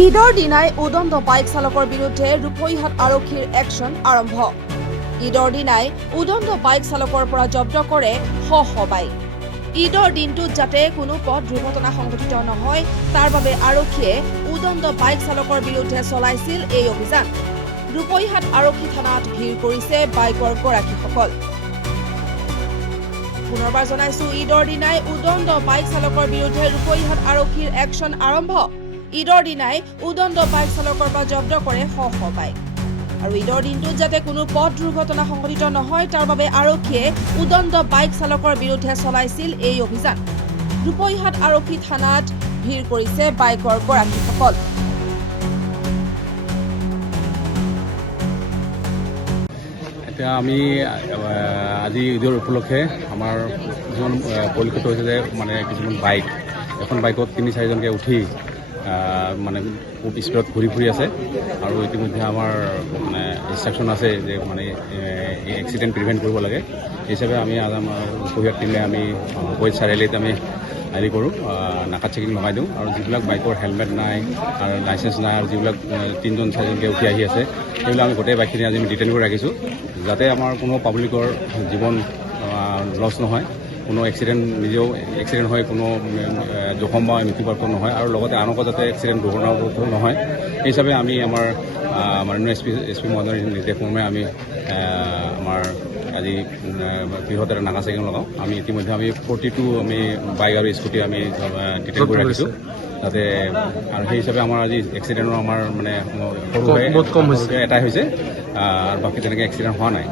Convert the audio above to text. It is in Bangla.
ঈদৰ দিনাই উদণ্ড বাইক চালকৰ বিৰুদ্ধে ৰূপৈহাট আৰক্ষীৰ একশ্যন আৰম্ভ। ঈদৰ দিনাই উদণ্ড বাইক চালকৰ পৰা জব্দ কৰে শ শ বাইক। ঈদৰ দিনটোত যাতে কোনো পথ দুৰ্ঘটনা সংঘটিত নহয়, তাৰ বাবে আৰক্ষীয়ে উদণ্ড বাইক চালকৰ বিৰুদ্ধে চলাইছিল এই অভিযান। ৰূপৈহাট আৰক্ষী থানাত ভিৰ কৰিছে বাইকৰ গৰাকীসকল। পুনৰবাৰ জনাইছো, ঈদৰ দিনাই উদণ্ড বাইক চালকৰ বিৰুদ্ধে ৰূপৈহাট আৰক্ষীৰ একশ্যন আৰম্ভ। ঈদৰ দিনাই উদণ্ড বাইক চালকৰ পৰা জব্দ কৰে শ শ বাইক। আৰু ঈদৰ দিনটোত যাতে কোনো পথ দুৰ্ঘটনা সংঘটিত নহয়, তাৰ বাবে আৰক্ষীয়ে উদণ্ড বাইক চালকৰ বিৰুদ্ধে চলাইছিল এই অভিযান। ৰূপৈহাট আৰক্ষী থানাত ভিৰ কৰিছে বাইকৰ গৰাকীসকল। এতিয়া আমি আজি ঈদৰ উপলক্ষে আমাৰ কিছুমান পৰিলক্ষিত হৈছে যে মানে কিছুমান বাইক, এখন বাইকত তিনি চাৰিজনকৈ উঠি মানে খুব স্পীডত ঘূৰি ফুৰি আছে। আৰু ইতিমধ্যে আমাৰ মানে ইনষ্ট্ৰাকশ্যন আছে যে মানে এক্সিডেণ্ট প্ৰিভেণ্ট কৰিব লাগে। হিচাপে আমি আমাৰ টিমে আমি বৈদ চাৰিআলিত আমি হেৰি কৰোঁ নাকাত চেকিং লগাই দিওঁ। আৰু যিবিলাক বাইকৰ হেলমেট নাই আৰু লাইচেঞ্চ নাই আৰু যিবিলাক তিনিজন চাৰিজনকৈ উঠি আহি আছে সেইবিলাক আমি গোটেই বাইকখিনি আজি আমি ডিটেইন কৰি ৰাখিছোঁ যাতে আমাৰ কোনো পাব্লিকৰ জীৱন লছ নহয়। কোনো এক্সিডেণ্ট নিজেও এক্সিডেণ্ট হৈ কোনো জখম বা মৃত্যুপ্ৰাপ্ত নহয় আৰু লগতে আনকো যাতে এক্সিডেণ্ট দুৰ্ঘটনাগ্ৰস্ত নহয়। সেই হিচাপে আমি আমাৰ মাননীয় এছ পি এছ পি মহোদয়ৰ নিৰ্দেশক্ৰমে আমি আমাৰ আজি বৃহৎ এটা নাগা চেকিং লগাওঁ। আমি ইতিমধ্যে আমি ফৰ্টি টু আমি বাইক আৰু স্কুটি আমি ডিটেইন কৰি ৰাখিছোঁ। যাতে আৰু সেই হিচাপে আমাৰ আজি এক্সিডেণ্টৰ আমাৰ মানে সৰু এটাই হৈছে। আৰু বাকী তেনেকৈ এক্সিডেণ্ট হোৱা নাই।